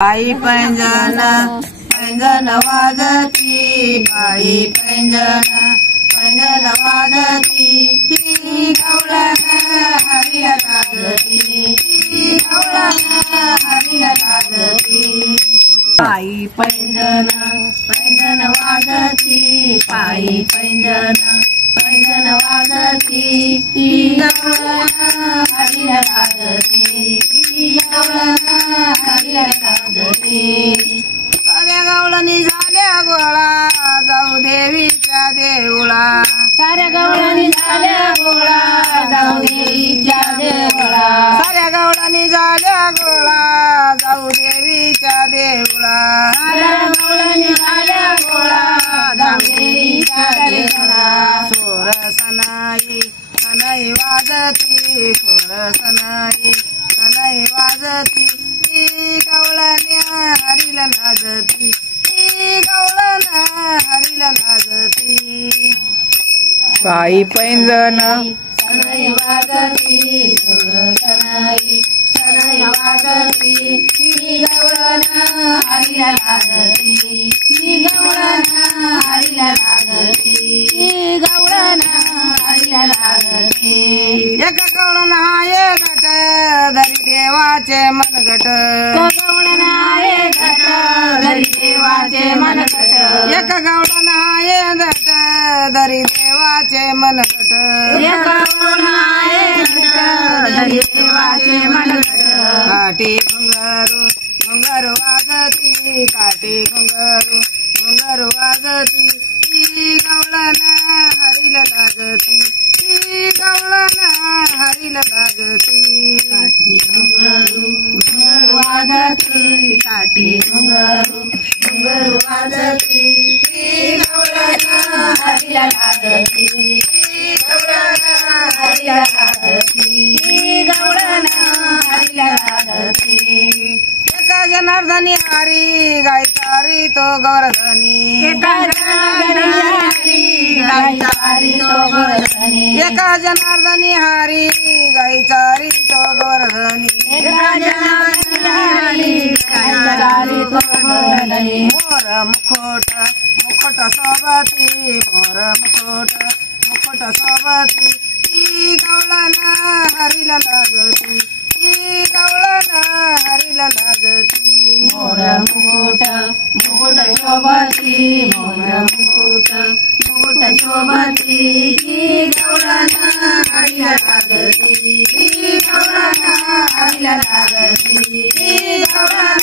बाई पैंजन पैंजन वाजती, बाई पैंजन वाजती, ही गवळण हरिला लागती, ही गवळण हरिला लागती। बाई पैंजन वाजती, बाई पैंजन वाजती, ही गवळण हरिला लागती, ही गवळण हरिला लागती। साऱ्या गवळणी झाल्या गोळा, जाऊ देवीच्या देवळा, साऱ्या गवळणी झाल्या गोळा, जाऊ देवीच्या देवळा, साऱ्या गवळणी झाल्या गोळा, जाऊ देवीच्या देवळा, साऱ्या गवळणी झाल्या गोळा, जाऊ देवीच्या देवळा। सोर सनाई सनाई वाजती, सोर सनाई वाजती, ही गवळण्या हरीला लागती, ही गवळण हरीला लागती। बाई पैंजन सनाई वाजती, सोर सनाई वाजती, ही गवळण हरीला लागती, ही गवळण हरीला लागती, ही गवळण हरीला लागती। एक गवळण हाय घट, धरी देवाचे मनगट, गवळण हाय घट, धरी देवाचे मनगट, एक गवळण हाय घट, धरी देवाचे मनगट, एक गवळण हाय घट, धरी देवाचे मनगट। काठी घुंगरू वाजती, काठी घुंगरू वाजती, ही गवळण हरीला लागती, ही गवळण हरीला लागती। काठी घुंगरू वाजती, काठी घुंगरू वाजती, ही गवळण हरीला लागती, ही गवळण हरीला लागती, ही गवळण हरीला लागती। एका जनार्दनी हरी गायचा हरी तो गौरधनी, एका जनार्दनी हरी गायचा हरी तो गौरधनी, एका जनार्दनी हरी गायचा हरी तो गौरधनी, एका जनार्दनी हरी गायचा हरी तो गौरधनी। मोर मुखोट सोबती, मोर मुखोट सोबती, ही गवळण हरीला लागती, ही गवळण हरीला लागती। मोर मुकुट शोभती, मोर मुकुट शोभती, ही गवळण हरीला लागती, ही गवळण हरीला लागती, ही गवळण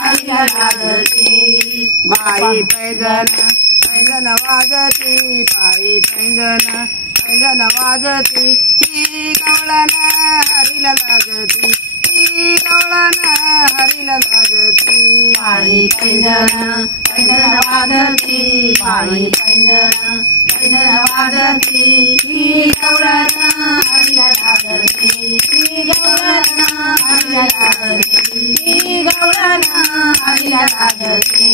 हरीला लागती। बाई पैंजन वाजती, बाई पैंजन वाजती, ही गवळण हरीला लागती, ही गवळण हरीला लागती। बाई पैंजन वाजती, बाई पैंजन वाजती, ही गवळण हरीला लागती, ही गवळण हरीला लागती, ही गवळण हरीला लागती।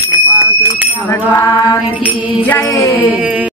गोपाळ कृष्ण भगवान की जय।